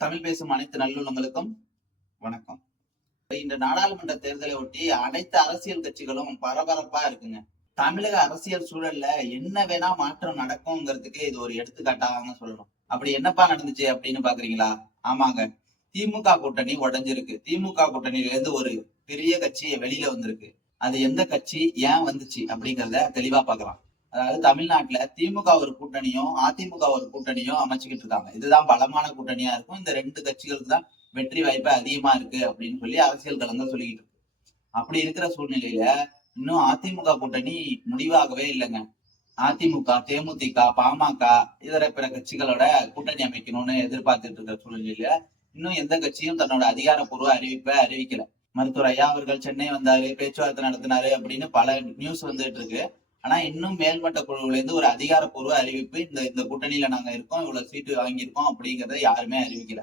தமிழ் பேசும் அனைத்து நல்லுள்ளங்களுக்கும் வணக்கம். இந்த நாடாளுமன்ற தேர்தலை ஒட்டி அனைத்து அரசியல் கட்சிகளும் பரபரப்பா இருக்குங்க. தமிழக அரசியல் சூழல்ல என்ன வேணா மாற்றம் நடக்கும்ங்கிறதுக்கு இது ஒரு எடுத்துக்காட்டாக சொல்லணும். அப்படி என்னப்பா நடந்துச்சு அப்படின்னு பாக்குறீங்களா? ஆமாங்க. திமுக கூட்டணி உடைஞ்சிருக்கு. திமுக கூட்டணியில இருந்து ஒரு பெரிய கட்சி வெளியில வந்திருக்கு. அது எந்த கட்சி ஏன் வந்துச்சு அப்படிங்கறத தெளிவா பார்க்கலாம் அதாவது தமிழ்நாட்டுல திமுக ஒரு கூட்டணியும் அதிமுக ஒரு கூட்டணியும் அமைச்சுக்கிட்டு இருக்காங்க. இதுதான் பலமான கூட்டணியா இருக்கும். இந்த ரெண்டு கட்சிகளுக்கு தான் வெற்றி வாய்ப்பு அதிகமா இருக்கு அப்படின்னு சொல்லி அரசியல் கலந்து சொல்லிக்கிட்டு இருக்கு. அப்படி இருக்கிற சூழ்நிலையில இன்னும் அதிமுக கூட்டணி முடிவாகவே இல்லைங்க. அதிமுக தேமுதிக பாமக இதர பிற கட்சிகளோட கூட்டணி அமைக்கணும்னு எதிர்பார்த்துட்டு இருக்கிற சூழ்நிலையில இன்னும் எந்த கட்சியும் தன்னோட அதிகாரப்பூர்வ அறிவிப்பை அறிவிக்கல. மருத்துவர் ஐயா அவர்கள் சென்னை வந்தாரு பேச்சுவார்த்தை நடத்தினாரு அப்படின்னு பல நியூஸ் வந்துட்டு இருக்கு. ஆனா இன்னும் மேல்மட்ட குழுவுல இருந்து ஒரு அதிகாரப்பூர்வ அறிவிப்பு இந்த இந்த கூட்டணியில நாங்க இருக்கோம் இவ்வளவு சீட்டு வாங்கியிருக்கோம் அப்படிங்கறத யாருமே அறிவிக்கல.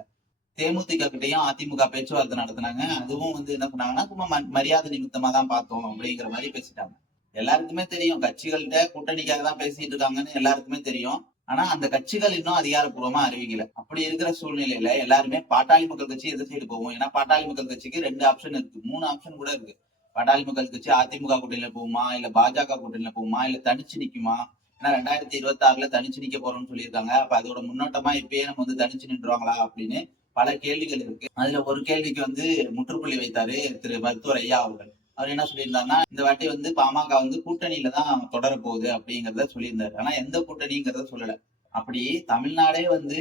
தேமுதிக கிட்டையும் அதிமுக பேச்சுவார்த்தை நடத்தினாங்க. அதுவும் வந்து என்ன சொன்னாங்கன்னா ரொம்ப ம- மரியாதை நிமித்தமா தான் பார்த்தோம் அப்படிங்கிற மாதிரி பேசிட்டாங்க. எல்லாருக்குமே தெரியும். கட்சிகள்கிட்ட கூட்டணிக்காக தான் பேசிட்டு இருக்காங்கன்னு எல்லாருக்குமே தெரியும். ஆனா அந்த கட்சிகள் இன்னும் அதிகாரப்பூர்வமா அறிவிக்கல. அப்படி இருக்கிற சூழ்நிலையில எல்லாருமே பாட்டாளி மக்கள் கட்சி எதிர் சைடு போவோம் ஏன்னா பாட்டாளி மக்கள் கட்சிக்கு ரெண்டு ஆப்ஷன் இருக்கு. மூணு ஆப்ஷன் கூட இருக்கு. பட்டாளிமக்கள் கட்சி அதிமுக கூட்டணியில போகுமா? இல்ல பாஜக கூட்டணியில போகுமா? இல்ல தனிச்சு நிக்குமா? ஏன்னா ரெண்டாயிரத்தி இருபத்தி ஆறுல தனிச்சு நிக்க போறோம்னு சொல்லியிருக்காங்க. அப்ப அதோட முன்னோட்டமா இப்பயே நம்ம வந்து தனிச்சு நின்றுவாங்களா அப்படின்னு பல கேள்விகள் இருக்கு. அதுல ஒரு கேள்விக்கு வந்து முற்றுப்புள்ளி வைத்தாரு திரு மருத்துவர் ஐயா அவர்கள். அவர் என்ன சொல்லியிருந்தாருன்னா இந்த வாட்டி வந்து பாமக வந்து கூட்டணியில தான் தொடர போகுது அப்படிங்கறத சொல்லியிருந்தாரு. ஆனா எந்த கூட்டணிங்கிறத சொல்லல. அப்படி தமிழ்நாடே வந்து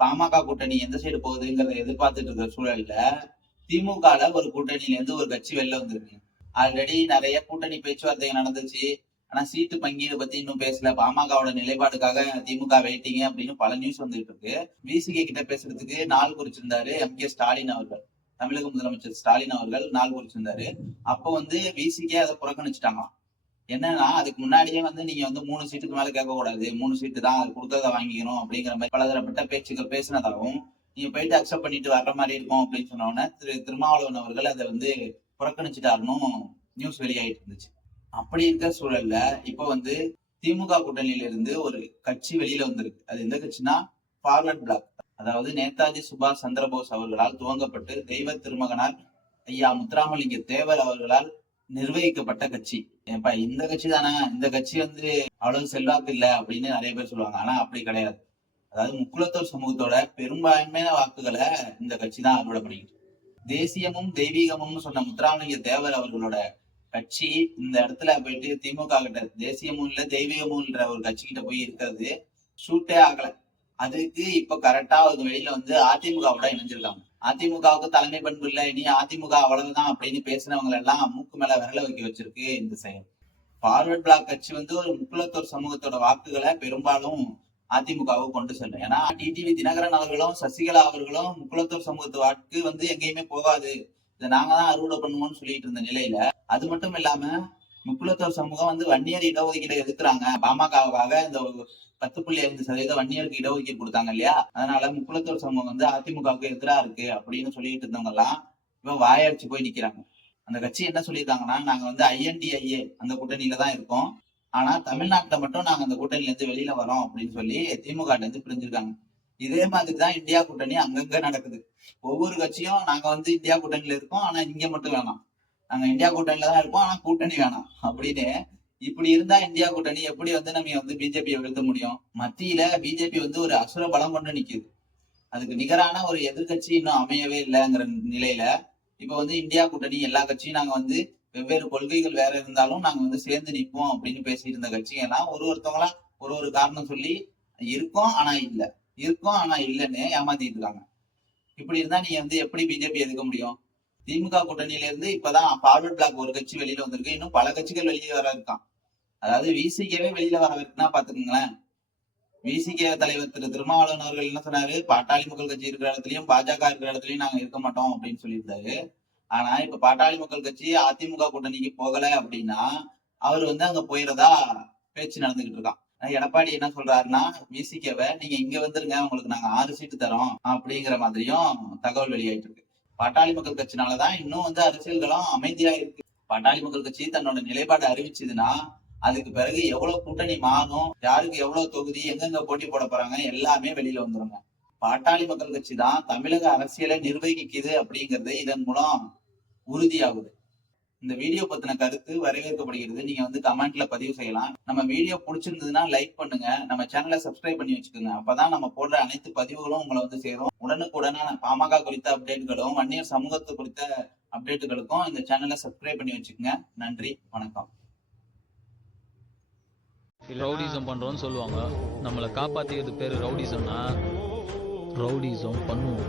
பாமக கூட்டணி எந்த சைடு போகுதுங்கிறத எதிர்பார்த்துட்டு இருக்கிற சூழல்ல திமுகல ஒரு கூட்டணியில இருந்து ஒரு கட்சி வெளில வந்திருக்கு. ஆல்ரெடி நிறைய கூட்டணி பேச்சுவார்த்தை நடந்துச்சு. ஆனா சீட்டு பங்கீடு பத்தி இன்னும் பேசல. பாமகவோட நிலைப்பாடுக்காக திமுக வெயிட்டிங்க அப்படின்னு பல நியூஸ் வந்துட்டு இருக்கு. விசிகே கிட்ட பேசுறதுக்கு நாள் குறிச்சிருந்தாரு எம் கே ஸ்டாலின் அவர்கள். தமிழக முதலமைச்சர் ஸ்டாலின் அவர்கள் நாள் குறிச்சிருந்தாரு. அப்போ வந்து விசிகே அதை புறக்கணிச்சுட்டாங்களாம் என்னன்னா அதுக்கு முன்னாடியே வந்து நீங்க வந்து மூணு சீட்டுக்கு மேல கேட்க கூடாது மூணு சீட்டு தான் அது கொடுத்ததை வாங்கிக்கணும் அப்படிங்கிற மாதிரி பலதரப்பட்ட பேச்சுக்கள் பேசினதாகவும் நீங்க போயிட்டு அக்செப்ட் பண்ணிட்டு வர்ற மாதிரி இருக்கும் அப்படின்னு சொன்ன உடனே திரு திருமாவளவன் அவர்கள் அதை வந்து புறக்கணிச்சுட்டாருன்னு நியூஸ் வெளியாயிட்டு இருந்துச்சு. அப்படி இருக்க சூழல்ல இப்ப வந்து திமுக கூட்டணியில இருந்து ஒரு கட்சி வெளியில வந்திருக்கு. அது எந்த கட்சினா பார்லட் பிளாக் அதாவது நேதாஜி சுபாஷ் சந்திரபோஸ் அவர்களால் துவங்கப்பட்டு தெய்வ திருமகனார் ஐயா முத்துராமலிங்க தேவர் அவர்களால் நிர்வகிக்கப்பட்ட கட்சி. ஏப்பா இந்த கட்சி தானே? இந்த கட்சி வந்து அவ்வளவு செல்வாக்கு இல்லை அப்படின்னு நிறைய பேர் சொல்லுவாங்க. ஆனா அப்படி கிடையாது. அதாவது முக்குலத்தோர் சமூகத்தோட பெரும்பான்மையான வாக்குகளை இந்த கட்சி தான் அறுவடை பண்ணிக்கிட்டு தேசியமும் தெய்வீகமும் சொன்ன முத்துராமலிங்க தேவர் அவர்களோட கட்சி இந்த இடத்துல போயிட்டு திமுக கிட்ட தேசியமும் இல்ல தெய்வீகமும் இல்ல ஒரு கட்சி கிட்ட போய் இருக்கிறது ஷூட்டே ஆகல. அதுக்கு இப்ப கரெக்டா அவங்க வெளியில வந்து அதிமுகவோட இணைஞ்சிருக்காங்க. அதிமுகவுக்கு தலைமை பண்பு இல்ல இனி அதிமுக அவ்வளவுதான் அப்படின்னு பேசினவங்க எல்லாம் மூக்கு மேல விரல வைக்க வச்சிருக்கு இந்த செயல். ஃபார்வர்ட் பிளாக் கட்சி வந்து ஒரு முக்குலத்தோர் சமூகத்தோட வாக்குகளை பெரும்பாலும் அதிமுகவை கொண்டு செல்லும். ஏன்னா டிடிவி தினகரன் அவர்களும் சசிகலா அவர்களும் முக்குளத்தூர் சமூகத்து வாக்கு வந்து எங்கேயுமே போகாது. இதை நாங்க தான் அறுவடை பண்ணுவோம்னு சொல்லிட்டு இருந்த நிலையில அது மட்டும் இல்லாம முக்குளத்தூர் சமூகம் வந்து வன்னியர் இடஒதுக்கீடு எதிர்க்கிறாங்க. பாமகவுக்காக இந்த பத்து புள்ளி ஐந்து சதவீதம் வன்னியருக்கு இடஒதுக்கீடு கொடுத்தாங்க இல்லையா? அதனால முக்குளத்தூர் சமூகம் வந்து அதிமுகவுக்கு எதிராக இருக்கு அப்படின்னு சொல்லிட்டு இருந்தவங்க எல்லாம் இப்ப வாயடிச்சு போய் நிக்கிறாங்க. அந்த கட்சி என்ன சொல்லியிருக்காங்கன்னா நாங்க வந்து ஐஎன்டிஐஏ அந்த கூட்டணியில தான் இருக்கோம். ஆனா தமிழ்நாட்டுல மட்டும் நாங்க அந்த கூட்டணியில இருந்து வெளியில வரோம் அப்படின்னு சொல்லி திமுக இருந்து பிரிஞ்சிருக்காங்க. இதே மாதிரி தான் இந்தியா கூட்டணி அங்கங்க நடக்குது. ஒவ்வொரு கட்சியும் நாங்க வந்து இந்தியா கூட்டணியில இருக்கோம். ஆனா இங்க மட்டும் வேணாம். நாங்க இந்தியா கூட்டணியில தான் இருப்போம் ஆனா கூட்டணி வேணாம் அப்படின்னு இப்படி இருந்தா இந்தியா கூட்டணி எப்படி வந்து நம்ம வந்து பிஜேபியை வீழ்த்த முடியும்? மத்தியில பிஜேபி வந்து ஒரு அசுர பலம் கொண்டு நிக்குது. அதுக்கு நிகரான ஒரு எதிர்க்கட்சி இன்னும் அமையவே இல்லைங்கிற நிலையில இப்ப வந்து இந்தியா கூட்டணி எல்லா கட்சியும் நாங்க வந்து வெவ்வேறு கொள்கைகள் வேற இருந்தாலும் நாங்க வந்து சேர்ந்து நிற்போம் அப்படின்னு பேசிட்டு இருந்த கட்சி. ஏன்னா ஒரு ஒருத்தவங்களா ஒரு ஒரு காரணம் சொல்லி இருக்கோம் ஆனா இல்ல. இருக்கோம் ஆனா இல்லைன்னு ஏமாத்திட்டு இருக்காங்க. இப்படி இருந்தா நீங்க வந்து எப்படி பிஜேபி எதுக்க முடியும்? திமுக கூட்டணியில இருந்து இப்பதான் ஃபார்வர்ட் பிளாக் ஒரு கட்சி வெளியில வந்திருக்கு. இன்னும் பல கட்சிகள் வெளியே வர இருக்கான். அதாவது விசிகேவே வெளியில வர இருக்குன்னா பாத்துக்கோங்களேன். விசிகே தலைவர் திரு திருமாவளவன் அவர்கள் என்ன சொன்னாரு? பாட்டாளி மக்கள் கட்சி இருக்கிற இடத்துலயும் பாஜக இருக்கிற இடத்துலயும் நாங்க இருக்க மாட்டோம் அப்படின்னு சொல்லியிருந்தாரு. ஆனா இப்ப பாட்டாளி மக்கள் கட்சி அதிமுக கூட்டணிக்கு போகல அப்படின்னா அவர் வந்து அங்க போயிடுறதா பேச்சு நடந்துகிட்டு இருக்கான். எடப்பாடி என்ன சொல்றாருன்னா விசிகேவை நீங்க இங்க வந்துருங்க உங்களுக்கு நாங்க ஆறு சீட்டு தரோம் அப்படிங்கிற மாதிரியும் தகவல் வெளியாயிட்டு இருக்கு. பாட்டாளி மக்கள் கட்சினாலதான் இன்னும் வந்து அரசியல்களும் அமைதியா இருக்கு. பாட்டாளி மக்கள் கட்சி தன்னோட நிலைப்பாடு அறிவிச்சதுன்னா அதுக்கு பிறகு எவ்வளவு கூட்டணி மாறும் யாருக்கு எவ்வளவு தொகுதி எங்கெங்க போட்டி போட போறாங்க எல்லாமே வெளியில வந்துருங்க. பாட்டாளி மக்கள் கட்சி தான் தமிழக அரசியலை நிர்வகிக்குது அப்படிங்கிறது இதன் மூலம் உறுதியாகுது. இந்த வீடியோ பத்தின கருத்து வரவேற்கப்படுகிறது. நீங்க வந்து கமெண்ட்ல பதிவு செய்யலாம். நம்ம வீடியோ பிடிச்சிருந்ததுன்னா லைக் பண்ணுங்க. நம்ம சேனலை சப்ஸ்கிரைப் பண்ணி வச்சுக்கோங்க. அப்பதான் நம்ம போடுற அனைத்து பதிவுகளும் உங்களை வந்து சேரும். உடனுக்குடனான பாமக குறித்த அப்டேட்டுகளும் வன்னியர் சமூகத்து குறித்த அப்டேட்டுகளுக்கும் இந்த சேனலை சப்ஸ்கிரைப் பண்ணி வச்சுக்கோங்க. நன்றி. வணக்கம். ரவுடிசம் பண்றோம்னு சொல்லுவாங்க. நம்மளை காப்பாத்திக்கிறது பேரு ரவுடிசம்னா ரவுடிசம் பண்ணுவோம்.